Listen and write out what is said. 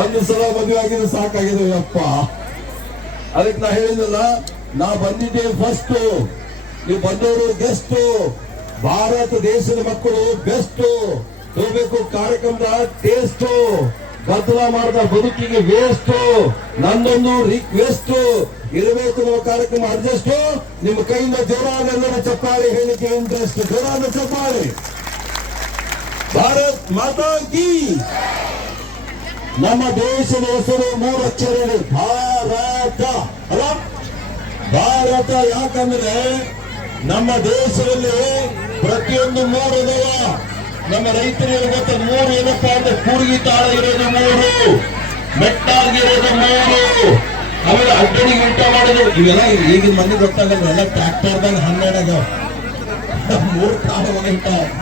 ಒಂದು ಸಲ ಮದುವೆ ಆಗಿದ್ರೆ ಸಾಕಾಗಿದೆ ಅಪ್ಪ. ಅದಕ್ಕೆ ನಾ ಹೇಳಿದ್ನಲ್ಲ, ನಾ ಬಂದಿದ್ದೆ ಫಸ್ಟ್, ನೀವು ಬಂದವರು ಗೆಸ್ಟ್. ಭಾರತ ದೇಶದ ಮಕ್ಕಳು ಬೆಸ್ಟ್ ಹೋಗ್ಬೇಕು. ಕಾರ್ಯಕ್ರಮದ ಟೇಸ್ಟ್ ಬದಲ ಮಾಡಿದ ಬದುಕಿಗೆ ವೇಸ್ಟ್. ನಂದೊಂದು ರಿಕ್ವೆಸ್ಟ್ ಇರಬೇಕು ನಮ್ಮ ಕಾರ್ಯಕ್ರಮ ಅಡ್ಜಸ್ಟ್. ನಿಮ್ಮ ಕೈಯಿಂದ ಜೋರಾದ ಎಲ್ಲರ ಚಪ್ಪಾಳೆ ಹೇಳಿಕೆ ಇಂಟ್ರೆಸ್ಟ್. ಜೋರಾದ ಚಪ್ಪಾಳೆ. ಭಾರತ್ ಮಾತಾ ಕೀ. ನಮ್ಮ ದೇಶದ ಹೆಸರು 3 ಅಕ್ಷರ ಇದೆ, ಭಾರತ ಅಲ್ಲ. ಭಾರತ ಯಾಕಂದ್ರೆ ನಮ್ಮ ದೇಶದಲ್ಲಿ ಪ್ರತಿಯೊಂದು 3 ಅದಾವ. ನಮ್ಮ ರೈತರಿಗೆ ಗೊತ್ತ 3 ಏನಪ್ಪಾ ಅಂದ್ರೆ ಕೂರ್ಗಿ ತಾಳ ಇರೋದು 3, ಮೆಟ್ಟಾಗಿರೋದು 3, ಆಮೇಲೆ ಅಡ್ಡಡಿ ಊಟ ಮಾಡೋದು. ಇವೆಲ್ಲ ಈಗಿನ ಮಂದಿ ಗೊತ್ತಾಗಲ್ಲ. ಎಲ್ಲ ಟ್ರ್ಯಾಕ್ಟರ್ದಾಗ 12 ಅದಾವ. 3 ತಾಳ